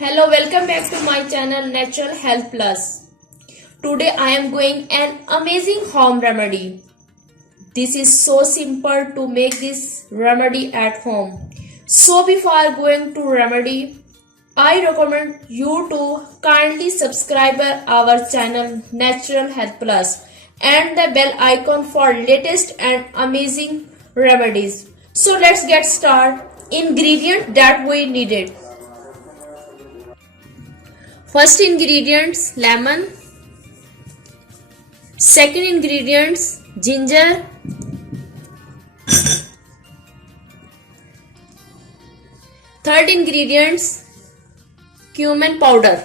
Hello, welcome back to my channel Natural Health Plus. Today I am going an amazing home remedy. This is so simple to make this remedy at home. So before going to remedy, I recommend you to kindly subscribe our channel Natural Health Plus and the bell icon for latest and amazing remedies. So let's get started. Ingredient that we needed. First ingredients lemon. Second ingredients ginger. Third ingredients cumin powder.